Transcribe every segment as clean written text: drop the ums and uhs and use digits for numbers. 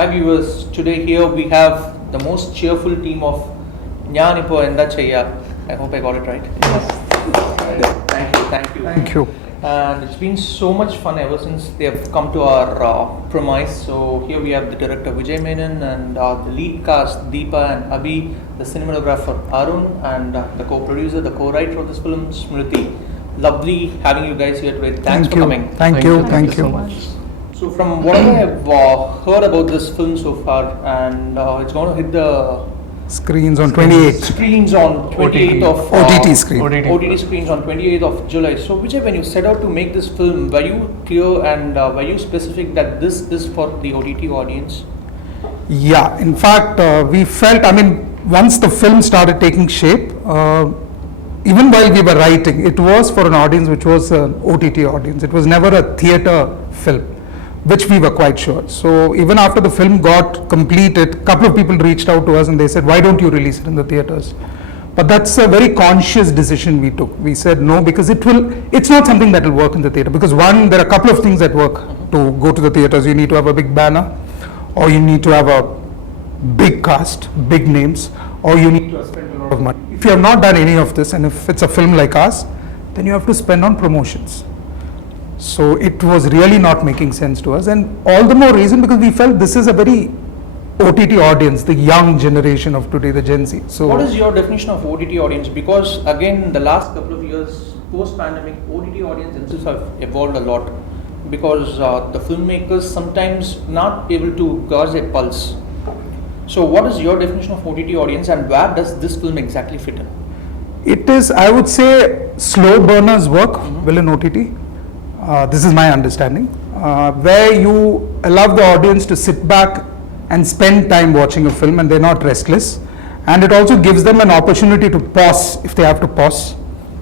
Hi viewers, today here we have the most cheerful team of Njaan Ippo Entha Cheyya. I hope I got it right. Yes. Thank you. Thank you. And it's been so much fun ever since they have come to our premise. So here we have the director Vijay Menon and the lead cast Deepa and Abhi, the cinematographer Arun, and the co-producer, the co-writer of this film Smrithi. Lovely having you guys here today. Thanks for coming. Thank you so much. So from what I have heard about this film so far, and it's going to hit the Screens on 28th. Screens on 28th of OTT screen. OTT screens on 28th of July. So Vijay, when you set out to make this film, were you clear and were you specific that this is for the OTT audience? Yeah, in fact, we felt, once the film started taking shape, even while we were writing, it was for an audience which was an OTT audience. It was never a theatre film, which we were quite sure. So even after the film got completed, a couple of people reached out to us and they said, why don't you release it in the theatres? But that's a very conscious decision we took. We said no, because it's not something that will work in the theatre. Because one, there are a couple of things that work to go to the theatres. You need to have a big banner, or you need to have a big cast, big names, or you need to spend a lot of money. If you have not done any of this, and if it's a film like us, then you have to spend on promotions. So it was really not making sense to us, and all the more reason because we felt this is a very OTT audience, the young generation of today, the Gen Z. So what is your definition of OTT audience? Because again, the last couple of years, post-pandemic, OTT audience themselves have evolved a lot because the filmmakers sometimes not able to gauge a pulse. So what is your definition of OTT audience, and where does this film exactly fit in? it is, I would say, slow burners work well in OTT. This is my understanding, where you allow the audience to sit back and spend time watching a film and they're not restless, and it also gives them an opportunity to pause. If they have to pause,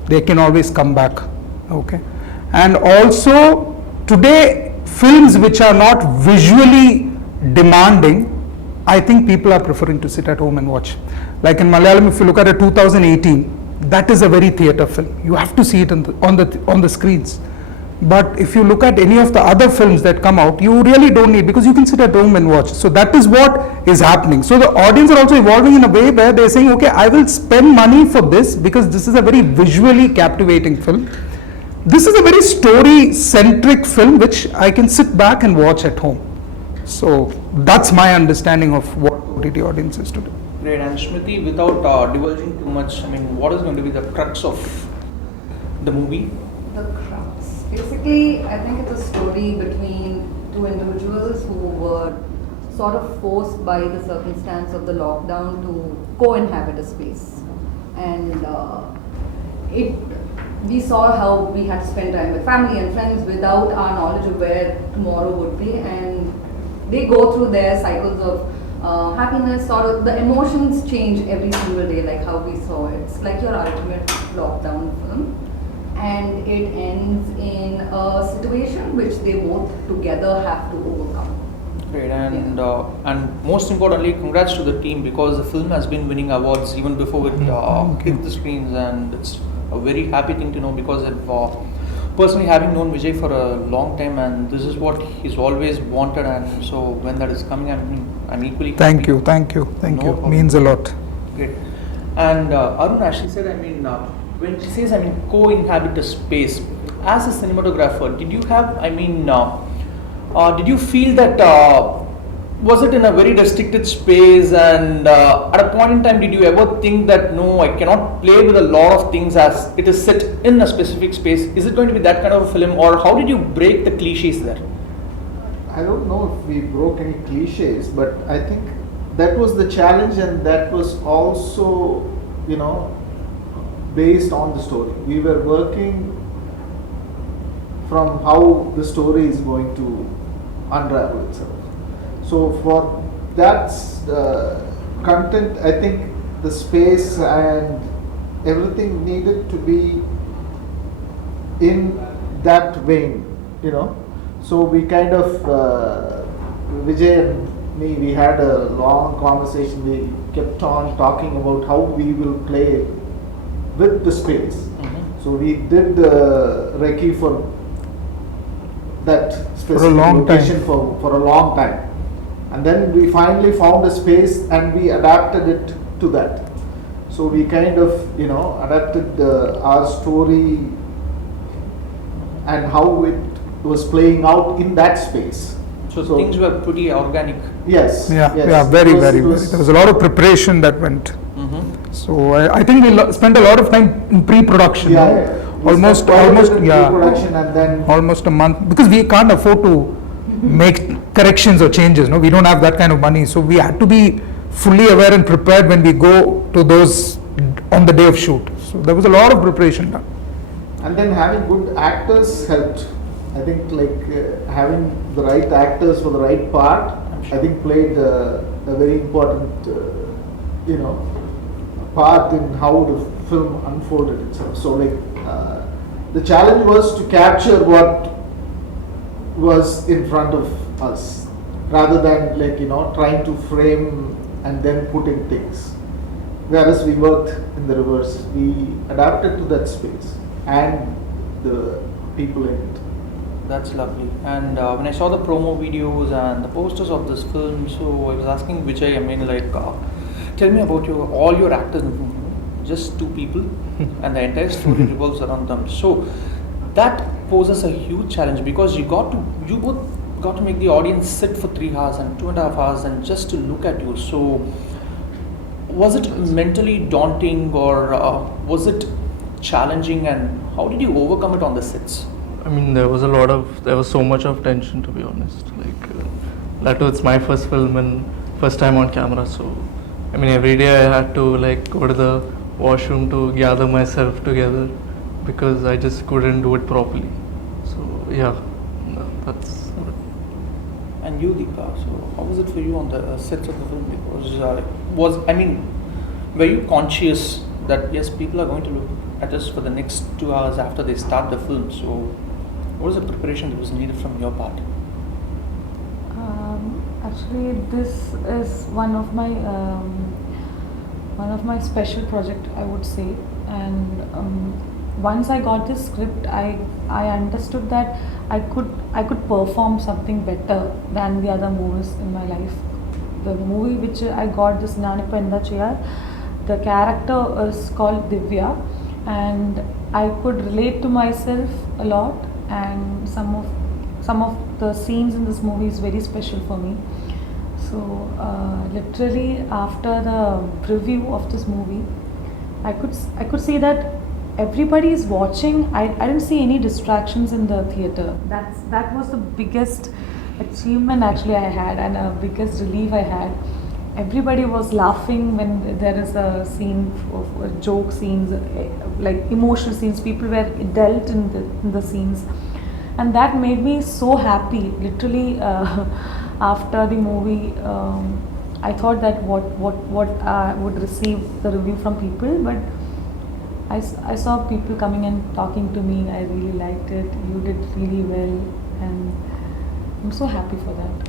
they can always come back. Okay, and also today films which are not visually demanding, I think people are preferring to sit at home and watch. Like in Malayalam, if you look at a 2018, that is a very theatre film. You have to see it on the screens. But if you look at any of the other films that come out, you really don't need, because you can sit at home and watch. So that is what is happening. So the audience are also evolving in a way where they're saying, okay, I will spend money for this because this is a very visually captivating film. This is a very story-centric film which I can sit back and watch at home. So that's my understanding of what OTT audience is today. Great. And Smriti, without divulging too much, what is going to be the crux of the movie? The crux. Basically, I think it's a story between two individuals who were sort of forced by the circumstance of the lockdown to co-inhabit a space. And we saw how we had to spend time with family and friends without our knowledge of where tomorrow would be. And they go through their cycles of happiness, sort of the emotions change every single day, like how we saw it. It's like your ultimate lockdown film. And it ends in a situation which they both together have to overcome. Great, and most importantly, congrats to the team, because the film has been winning awards even before it hit the screens, and it's a very happy thing to know, because personally having known Vijay for a long time, and this is what he's always wanted, and so when that is coming, I'm equally happy. Thank you. Problem. Means a lot. Great. And Arun actually said, when she says, co-inhabit a space, as a cinematographer, did you have, did you feel that, was it in a very restricted space, and at a point in time, did you ever think that, no, I cannot play with a lot of things as it is set in a specific space? Is it going to be that kind of a film, or how did you break the cliches there? I don't know if we broke any cliches, but I think that was the challenge, and that was also, based on the story. We were working from how the story is going to unravel itself. So for that content, I think the space and everything needed to be in that vein, So we kind of, Vijay and me, we had a long conversation. We kept on talking about how we will play with the space. So we did the recce for that specific location for a long time. And then we finally found a space and we adapted it to that. So we kind of, adapted our story and how it was playing out in that space. So things were pretty organic. Yes. Yeah, yes. yeah, very, very. There was a lot of preparation that went. So I think we spent a lot of time in pre-production. Yeah, no? yeah. We Almost, spent yeah, pre-production and then almost a month, because we can't afford to make corrections or changes. No, we don't have that kind of money. So we had to be fully aware and prepared when we go to those on the day of shoot. So there was a lot of preparation done. And then having good actors helped. I think having the right actors for the right part, I think played a very important, part in how the film unfolded itself. So the challenge was to capture what was in front of us, rather than trying to frame and then put in things. Whereas we worked in the reverse. We adapted to that space and the people in it. That's lovely. And when I saw the promo videos and the posters of this film, so I was asking Vijay, tell me about all your actors in the film. Just two people, and the entire story revolves around them. So that poses a huge challenge, because you both got to make the audience sit for 3 hours and 2.5 hours and just to look at you. So was it mentally daunting, or was it challenging, and how did you overcome it on the sets? I mean, there was so much of tension, to be honest. That was my first film and first time on camera. So, I mean, every day I had to go to the washroom to gather myself together, because I just couldn't do it properly. So, yeah, that's. And you, Deepa, so how was it for you on the sets of the film? Because were you conscious that yes, people are going to look at us for the next 2 hours after they start the film? So what was the preparation that was needed from your part? Actually, this is one of my special project, I would say. And once I got this script, I understood that I could perform something better than the other movies in my life. The movie which I got, this Njaan Ippo Entha Cheyya, the character is called Divya, and I could relate to myself a lot, and some of the scenes in this movie is very special for me. So literally after the preview of this movie, I could see that everybody is watching. I didn't see any distractions in the theater. That was the biggest achievement actually I had, and a biggest relief I had. Everybody was laughing when there is a scene of joke scenes, like emotional scenes. People were dealt in the scenes, and that made me so happy. Literally, after the movie, I thought that what I would receive the review from people, but I saw people coming and talking to me. I really liked it. You did really well, and I'm so happy for that.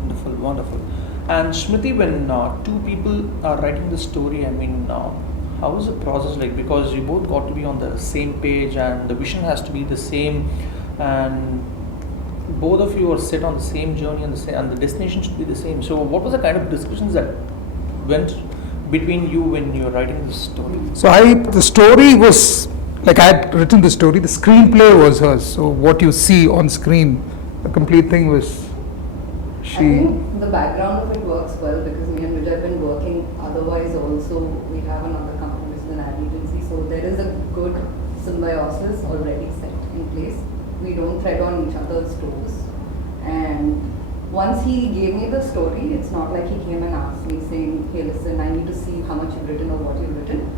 Wonderful, wonderful. And Smrithi, when two people are writing the story, how is the process like? Because you both got to be on the same page, and the vision has to be the same, and both of you are set on the same journey, and the destination should be the same. So what was the kind of discussions that went between you when you were writing this story? So the story was, I had written the story, the screenplay was hers. So what you see on screen, the complete thing was I think the background of it works well, because me and Vijay have been working otherwise also. We have another company which is an ad agency, so there is a good symbiosis already set in place. We don't tread on each other's toes. And once he gave me the story, it's not like he came and asked me saying, hey listen, I need to see how much you've written or what you've written.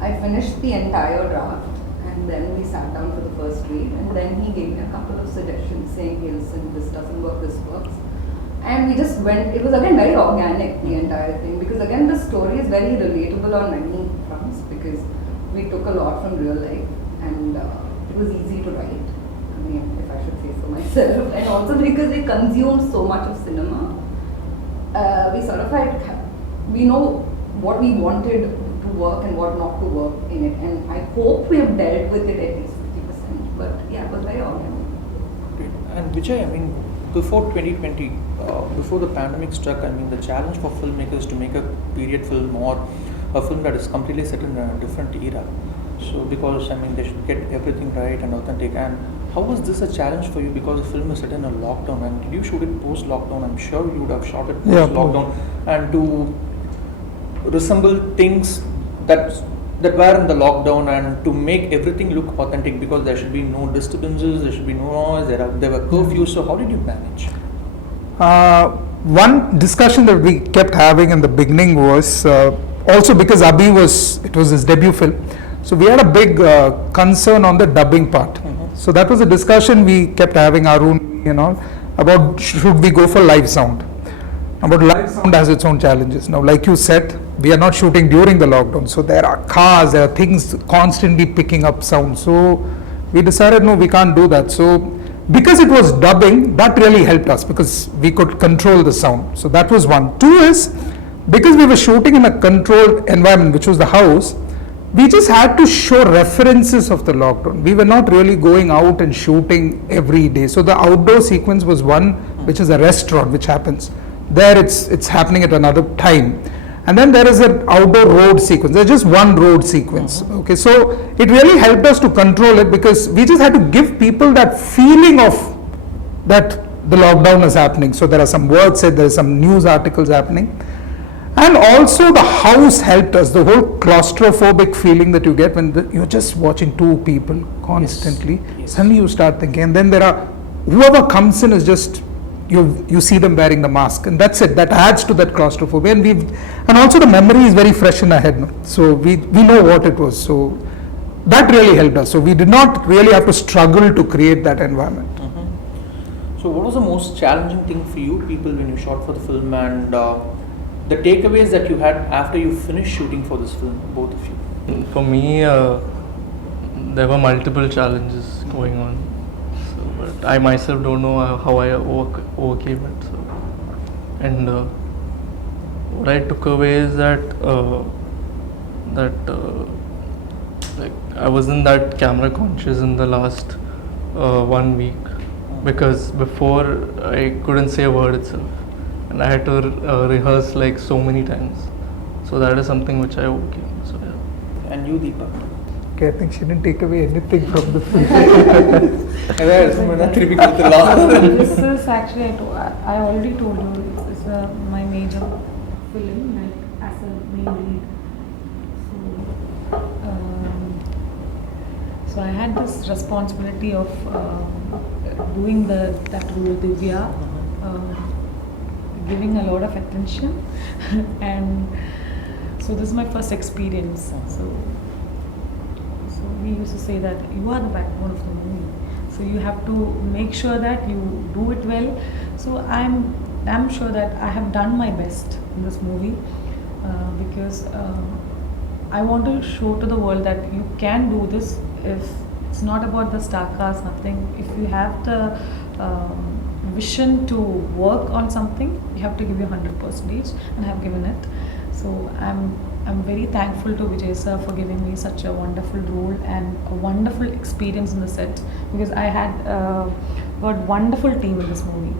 I finished the entire draft, and then we sat down for the first read, and then he gave me a couple of suggestions saying, hey listen, this doesn't work, this works. And we just went, it was again very organic, the entire thing, because again the story is very relatable on many fronts, because we took a lot from real life, and it was easy to write, if I should say so myself, and also because we consumed so much of cinema, we sort of we know what we wanted to work and what not to work in it, and I hope we have dealt with it at least 50%, but yeah, it was very organic. And Vijay, before 2020, before the pandemic struck, I mean, the challenge for filmmakers to make a period film or a film that is completely set in a different era. So, because I mean, they should get everything right and authentic. And how was this a challenge for you? Because the film is set in a lockdown, and did you shoot it post lockdown? I'm sure you would have shot it Yeah, post lockdown, and to resemble things that were in the lockdown and to make everything look authentic, because there should be no disturbances, there should be no noise, there were curfews. So how did you manage? One discussion that we kept having in the beginning was also because it was his debut film, so we had a big concern on the dubbing part. So that was a discussion we kept having, Arun, about should we go for live sound. But live sound has its own challenges. Now, like you said, we are not shooting during the lockdown, so there are cars, there are things constantly picking up sound. So we decided, no, we can't do that. So because it was dubbing, that really helped us because we could control the sound. So that was one. Two is, because we were shooting in a controlled environment, which was the house, we just had to show references of the lockdown. We were not really going out and shooting every day. So the outdoor sequence was one, which is a restaurant, which happens. There it's happening at another time. And then there is an outdoor road sequence. There's just one road sequence. Okay, so it really helped us to control it because we just had to give people that feeling of that the lockdown is happening. So there are some words said, there are some news articles happening. And also the house helped us, the whole claustrophobic feeling that you get when you're just watching two people constantly. Yes. Suddenly you start thinking, and then there are, whoever comes in is just, you see them wearing the mask, and that's it. That adds to that claustrophobia, and also the memory is very fresh in our head. No? So we know what it was. So that really helped us. So we did not really have to struggle to create that environment. So what was the most challenging thing for you people when you shot for the film, and the takeaways that you had after you finished shooting for this film, both of you? For me, there were multiple challenges going on. But I myself don't know how I overcame it. So. And what I took away is that like I wasn't that camera conscious in the last 1 week, because before I couldn't say a word itself, and I had to rehearse like so many times. So that is something which I overcame. So yeah. And you, Deepa? Okay, I think she didn't take away anything from the film. This is actually, I already told you, it's my major film, like as a main lead. So I had this responsibility of doing that role, Divya, giving a lot of attention, and so this is my first experience. So we used to say that you are the backbone of the movie, so you have to make sure that you do it well. So I'm sure that I have done my best in this movie because I want to show to the world that you can do this. If it's not about the star cast, nothing. If you have the vision to work on something, you have to give your 100%, and I have given it. So I'm very thankful to Vijay sir for giving me such a wonderful role and a wonderful experience in the set, because I had got wonderful team in this movie.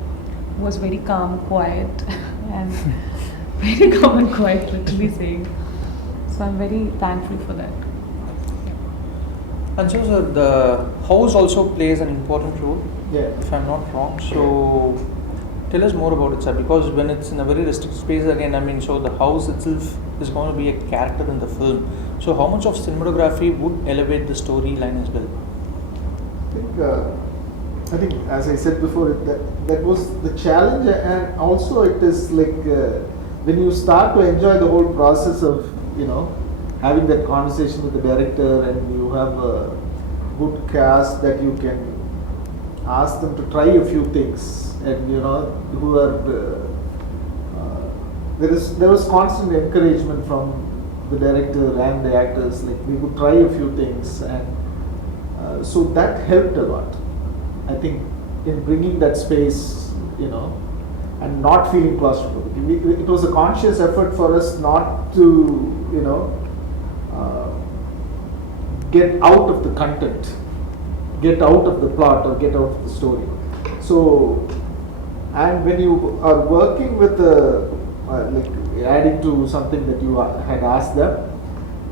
It was very calm, quiet, and very calm and quiet, literally saying. So I'm very thankful for that. And so, sir, the house also plays an important role, Yeah. if I'm not wrong. So tell us more about it, sir, because when it's in a very restricted space again, I mean, so the house itself is going to be a character in the film. So how much of cinematography would elevate the storyline as well? I think, as I said before, that was the challenge, and also it is like when you start to enjoy the whole process of having that conversation with the director, and you have a good cast that you can ask them to try a few things, and who are there was constant encouragement from the director and the actors, like we could try a few things, and so that helped a lot, I think, in bringing that space, and not feeling claustrophobic. It was a conscious effort for us not to get out of the content, get out of the plot, or get out of the story. So And when you are working with like adding to something that you had asked them,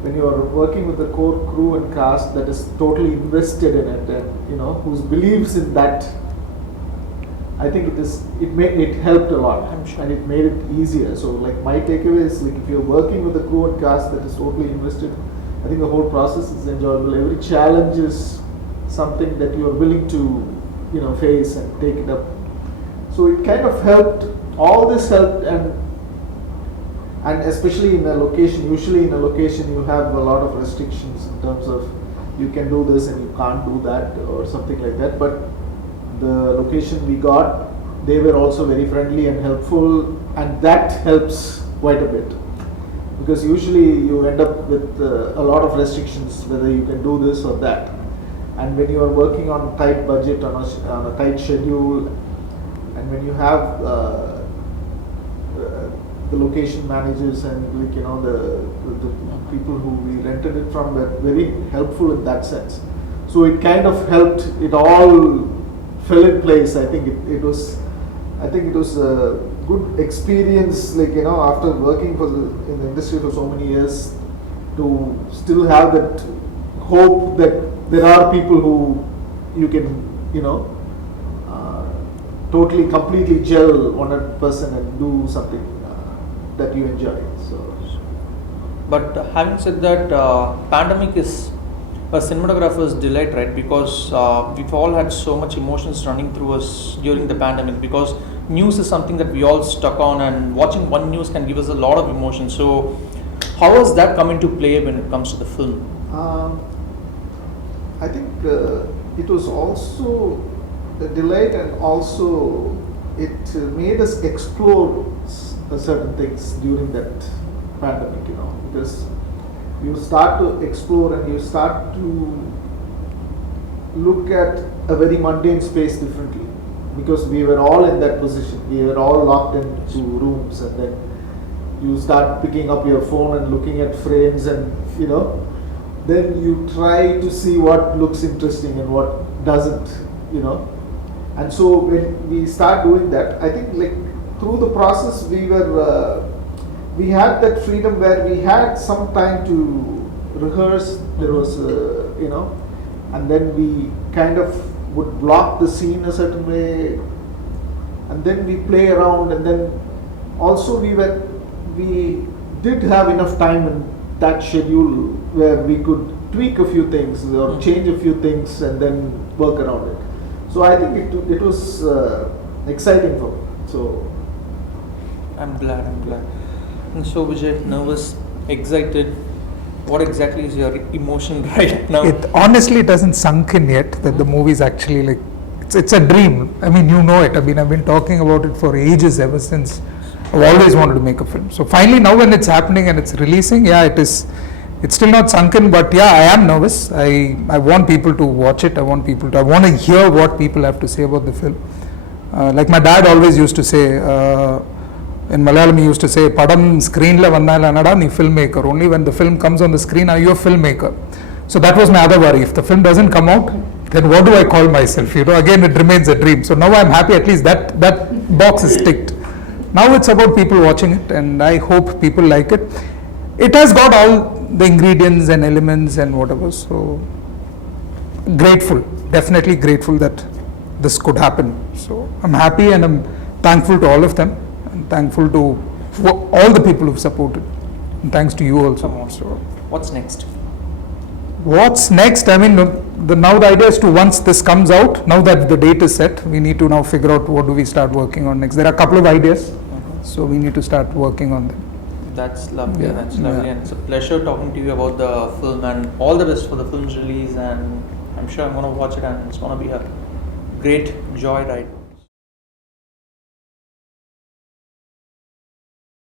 when you are working with the core crew and cast that is totally invested in it and who believes in that, I think it helped a lot. I'm sure. And it made it easier. So like my takeaway is, like, if you're working with a crew and cast that is totally invested, I think the whole process is enjoyable. Every challenge is something that you are willing to face and take it up. So it kind of helped. All this helped, and especially in a location. Usually in a location you have a lot of restrictions in terms of you can do this and you can't do that or something like that. But the location we got, they were also very friendly and helpful, and that helps quite a bit, because usually you end up with a lot of restrictions whether you can do this or that. And when you are working on tight budget, on a tight schedule, and when you have the location managers and the people who we rented it from were very helpful in that sense. So it kind of helped. It all fell in place. I think it was a good experience. Like after working in the industry for so many years, to still have that hope that there are people who you can totally completely gel 100% and do something that you enjoy. So, But having said that, pandemic is a cinematographer's delight, right? Because we've all had so much emotions running through us during the pandemic, because news is something that we all stuck on, and watching one news can give us a lot of emotion. So how has that come into play when it comes to the film? I think it was also a delight, and also it made us explore certain things during that pandemic, because you start to explore and you start to look at a very mundane space differently, because we were all in that position. We were all locked into rooms, and then you start picking up your phone and looking at frames, and then you try to see what looks interesting and what doesn't, and so when we start doing that, I think like through the process we had that freedom where we had some time to rehearse. There was and then we kind of would block the scene a certain way, and then we play around, and then also we did have enough time in that schedule where we could tweak a few things or change a few things and then work around it. So I think it was exciting for me. So I'm glad. And so Vijay, nervous, excited, what exactly is your emotion right now? Honestly, it hasn't sunk in yet that the movie is actually like, it's a dream. I mean, it. I've been talking about it for ages, ever since I've always wanted to make a film. So finally, now when it's happening and it's releasing, it's still not sunken, but I am nervous. I want people to watch it. I want to hear what people have to say about the film. Like my dad always used to say, in Malayalam he used to say, Padam screen la vandala nada ni filmmaker. Only when the film comes on the screen are you a filmmaker. So that was my other worry. If the film doesn't come out, then what do I call myself? Again, it remains a dream. So now I'm happy, at least that box is ticked. Now it's about people watching it, and I hope people like it. It has got all the ingredients and elements and whatever. So grateful, definitely grateful that this could happen. So I'm happy, and I'm thankful to all of them, and thankful to all the people who've supported. And thanks to you also. So What's next? what's next? I mean, now the idea is to, once this comes out, now that the date is set, we need to now figure out what do we start working on next. There are a couple of ideas, so we need to start working on them. That's lovely. Yeah, That's lovely, yeah. and it's a pleasure talking to you about the film, and all the best for the film's release. And I'm sure I'm going to watch it, and it's going to be a great joyride.